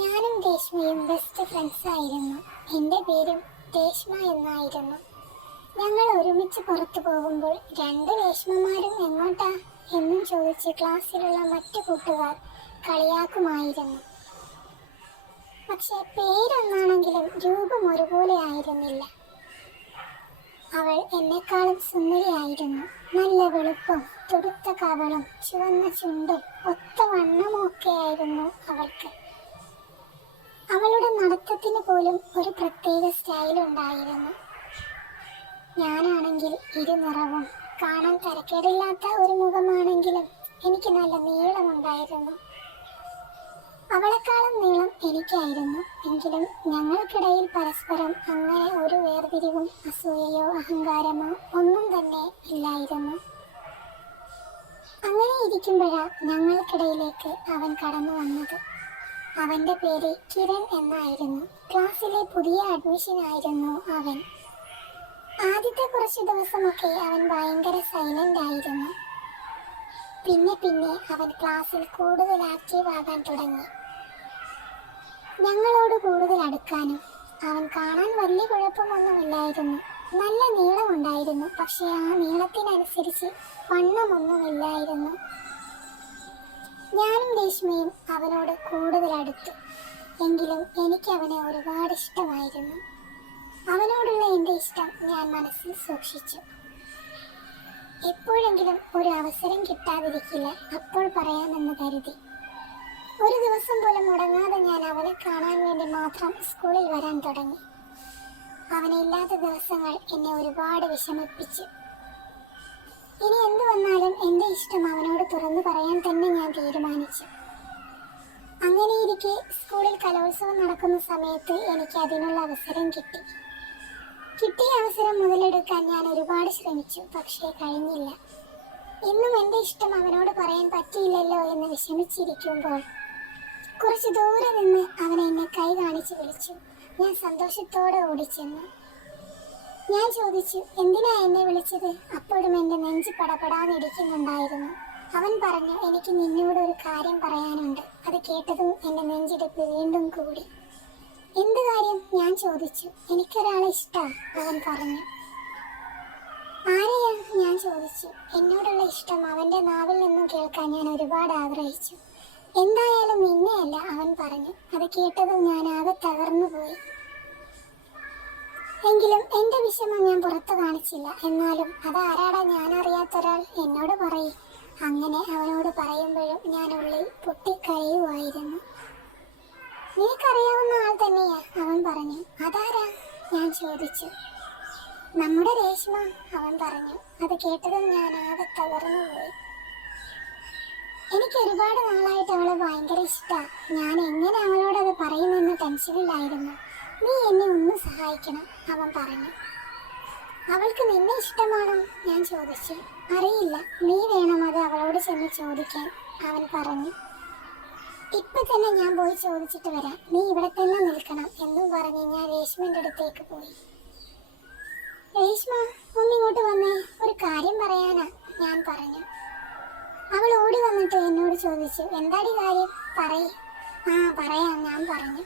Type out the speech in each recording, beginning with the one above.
ഞാനും രേഷ്മയും best friends ആയിരുന്നു. എൻ്റെ പേരും രേഷ്മ എന്നായിരുന്നു. ഞങ്ങൾ ഒരുമിച്ച് പുറത്തു പോകുമ്പോൾ രണ്ട് രേഷ്മമാരും എങ്ങോട്ടാ എന്നും ചോദിച്ച് ക്ലാസ്സിലുള്ള മറ്റു കൂട്ടുകാർ കളിയാക്കുമായിരുന്നു. പക്ഷെ പേരൊന്നാണെങ്കിലും രൂപം ഒരുപോലെ ആയിരുന്നില്ല. അവൾ എന്നെക്കാളും സുന്ദരിയായിരുന്നു. നല്ല വെളുപ്പും തുടുത്ത കവളും ചുവന്ന ചുണ്ടും ഒത്ത വണ്ണമൊക്കെയായിരുന്നു അവൾക്ക്. അവളുടെ നടത്തത്തിന് പോലും ഒരു പ്രത്യേക സ്റ്റൈലുണ്ടായിരുന്നു. ഞാനാണെങ്കിൽ ഇരുനിറവും കാണാൻ തരക്കേടില്ലാത്ത ഒരു മുഖമാണെങ്കിലും എനിക്ക് നല്ല നീളമുണ്ടായിരുന്നു. അവളെക്കാളും നീളം എനിക്കായിരുന്നു. എങ്കിലും ഞങ്ങൾക്കിടയിൽ പരസ്പരം അങ്ങനെ ഒരു വേർതിരിവും അസൂയയോ അഹങ്കാരമോ ഒന്നും തന്നെ ഇല്ലായിരുന്നു. അങ്ങനെ ഇരിക്കുമ്പോഴാണ് ഞങ്ങൾക്കിടയിലേക്ക് അവൻ കടന്നു വന്നത്. അവൻ്റെ പേര് കിരൺ എന്നായിരുന്നു. ക്ലാസ്സിലെ പുതിയ അഡ്മിഷൻ ആയിരുന്നു അവൻ. ആദ്യത്തെ കുറച്ച് ദിവസമൊക്കെ അവൻ ഭയങ്കര സൈലന്റ് ആയിരുന്നു. പിന്നെ അവൻ ക്ലാസ്സിൽ കൂടുതൽ ആക്റ്റീവ് ആകാൻ തുടങ്ങി. ഞങ്ങളോട് കൂടുതൽ അടുക്കാനും. അവൻ കാണാൻ വലിയ കുഴപ്പമൊന്നുമില്ലായിരുന്നു. നല്ല നീളമുണ്ടായിരുന്നു. പക്ഷെ ആ നീളത്തിനനുസരിച്ച് വണ്ണമൊന്നുമില്ലായിരുന്നു. ഞാനും രേഷ്മയും അവനോട് കൂടുതൽ അടുത്തു. എങ്കിലും എനിക്ക് അവനെ ഒരുപാട് ഇഷ്ടമായിരുന്നു. അവനോടുള്ള എൻ്റെ ഇഷ്ടം ഞാൻ മനസ്സിൽ സൂക്ഷിച്ചു. എപ്പോഴെങ്കിലും ഒരു അവസരം കിട്ടാതിരിക്കില്ല, അപ്പോൾ പറയാമെന്ന് കരുതി. ഒരു ദിവസം പോലും മുടങ്ങാതെ ഞാൻ അവനെ കാണാൻ വേണ്ടി മാത്രം സ്കൂളിൽ വരാൻ തുടങ്ങി. അവനില്ലാത്ത ദിവസങ്ങൾ എന്നെ ഒരുപാട് വിഷമിപ്പിച്ചു. ഇനി എന്തു വന്നാലും എൻ്റെ ഇഷ്ടം അവനോട് തുറന്നു പറയാൻ തന്നെ ഞാൻ തീരുമാനിച്ചു. അങ്ങനെയിരിക്കെ സ്കൂളിൽ കലോത്സവം നടക്കുന്ന സമയത്ത് എനിക്ക് അതിനുള്ള അവസരം കിട്ടി. കിട്ടിയ അവസരം മുതലെടുക്കാൻ ഞാൻ ഒരുപാട് ശ്രമിച്ചു. പക്ഷേ കഴിഞ്ഞില്ല. ഇന്നും എൻ്റെ ഇഷ്ടം അവനോട് പറയാൻ പറ്റിയില്ലല്ലോ എന്ന് വിഷമിച്ചിരിക്കുമ്പോൾ കുറച്ച് ദൂരെ നിന്ന് അവൻ എന്നെ കൈ കാണിച്ച് വിളിച്ചു. ഞാൻ സന്തോഷത്തോടെ ഓടിച്ചെന്നു. ഞാൻ ചോദിച്ചു, എന്തിനാ എന്നെ വിളിച്ചത്? അപ്പോഴും എൻ്റെ നെഞ്ച് പടപടാന്നിടിക്കുന്നുണ്ടായിരുന്നു. അവൻ പറഞ്ഞു, എനിക്ക് നിന്നോട് ഒരു കാര്യം പറയാനുണ്ട്. അത് കേട്ടതും എൻ്റെ നെഞ്ചിടിപ്പ് വീണ്ടും കൂടി. എന്ത് കാര്യം? ഞാൻ ചോദിച്ചു. എനിക്കൊരാളെ ഇഷ്ടം, അവൻ പറഞ്ഞു. ആരെയാ? ഞാൻ ചോദിച്ചു. എന്നോടുള്ള ഇഷ്ടം അവൻ്റെ നാവിൽ നിന്നും കേൾക്കാൻ ഞാൻ ഒരുപാട് ആഗ്രഹിച്ചു. എന്തായാലും നിന്നെയല്ല, അവൻ പറഞ്ഞു. അത് കേട്ടതും ഞാൻ ആകെ തകർന്നു പോയി. എങ്കിലും എൻ്റെ വിഷമം ഞാൻ പുറത്തു കാണിച്ചില്ല. എന്നാലും അതാരാടാ ഞാനറിയാത്തൊരാൾ എന്നോട് പറയും. അങ്ങനെ അവനോട് പറയുമ്പോഴും ഞാൻ ഉള്ളിൽ പൊട്ടിക്കരയുമായിരുന്നു. നിനക്കറിയാവുന്ന ആൾ തന്നെയാ, അവൻ പറഞ്ഞു. അതാരാ? ഞാൻ ചോദിച്ചു. നമ്മുടെ രേഷ്മ, അവൻ പറഞ്ഞു. അത് കേട്ടതും ഞാൻ ആകെ തകർന്നു പോയി. എനിക്ക് ഒരുപാട് നാളായിട്ട് അവളെ ഭയങ്കര ഇഷ്ടമാണ്. ഞാൻ എങ്ങനെ അവളോടത് പറയുമെന്ന് ടെൻഷനിലായിരുന്നു. നീ എന്നെ ഒന്ന് സഹായിക്കണം, അവൻ പറഞ്ഞു. അവൾക്ക് നിന്നെ ഇഷ്ടമാണോ? ഞാൻ ചോദിച്ചു. അറിയില്ല, നീ വേണം അത് അവളോട് ചെന്ന് ചോദിക്കാൻ, അവൻ പറഞ്ഞു. ഇപ്പൊ തന്നെ ഞാൻ പോയി ചോദിച്ചിട്ട് വരാം, നീ ഇവിടെ തന്നെ നിൽക്കണം എന്നും പറഞ്ഞ് ഞാൻ രേഷ്മയുടെ അടുത്തേക്ക് പോയി. രേഷ്മ, ഒന്നിങ്ങോട്ട് വന്നേ, ഒരു കാര്യം പറയാനാ, ഞാൻ പറഞ്ഞു. അവൾ ഓടി വന്നിട്ട് എന്നോട് ചോദിച്ചു, എന്താടി കാര്യം? പറയ്. പറയാം, ഞാൻ പറഞ്ഞു.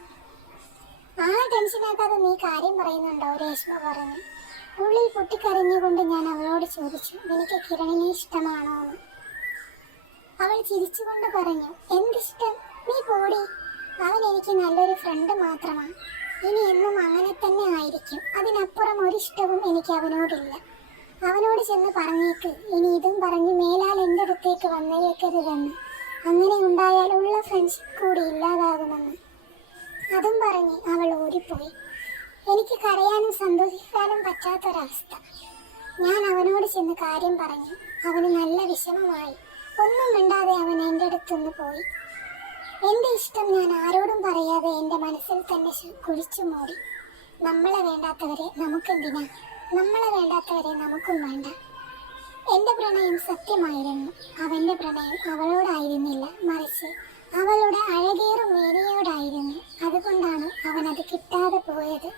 ടെൻഷനാക്കാതെ നീ കാര്യം പറയുന്നുണ്ടോ? രേഷ്മ പറഞ്ഞു. ഉള്ളിൽ പൊട്ടിക്കരഞ്ഞുകൊണ്ട് ഞാൻ അവളോട് ചോദിച്ചു, നിനക്ക് കിരണിനെ ഇഷ്ടമാണോ എന്ന്. അവൾ ചിരിച്ചുകൊണ്ട് പറഞ്ഞു, എന്തിഷ്ടം? നീ പോടി, അവൻ എനിക്ക് നല്ലൊരു ഫ്രണ്ട് മാത്രമാണ്. ഇനി എന്നും അങ്ങനെ തന്നെ ആയിരിക്കും. അതിനപ്പുറം ഒരിഷ്ടവും എനിക്ക് അവനോടില്ല. അവനോട് ചെന്ന് പറഞ്ഞേക്ക്, ഇനി ഇതും പറഞ്ഞ് മേലാൽ എൻ്റെ അടുത്തേക്ക് വന്നേക്കരുതെന്ന്. അങ്ങനെ ഉണ്ടായാൽ ഉള്ള ഫ്രണ്ട്ഷിപ്പ് കൂടി ഇല്ലാതാകുമെന്ന്. അതും പറഞ്ഞ് അവൾ ഓടിപ്പോയി. എനിക്ക് കരയാനും സന്തോഷിക്കാനും പറ്റാത്തൊരവസ്ഥ. ഞാൻ അവനോട് ചെന്ന് കാര്യം പറഞ്ഞു. അവന് നല്ല വിഷമമായി. ഒന്നും മിണ്ടാതെ അവൻ എൻ്റെ അടുത്തുനിന്ന് പോയി. എൻ്റെ ഇഷ്ടം ഞാൻ ആരോടും പറയാതെ എൻ്റെ മനസ്സിൽ തന്നെ കുഴിച്ചു മൂടി. നമ്മളെ വേണ്ടാത്തവരെ നമുക്കെന്തിനാ? നമ്മളെ വേണ്ടാത്തവരെ നമുക്കും വേണ്ട. എൻ്റെ പ്രണയം സത്യമായിരുന്നു. അവൻ്റെ പ്രണയം അവളോടായിരുന്നില്ല, മറിച്ച് അവളുടെ അഴകേറും മേനിയോടായിരുന്നു. അതുകൊണ്ടാണ് അവനത് കിട്ടാതെ പോയത്.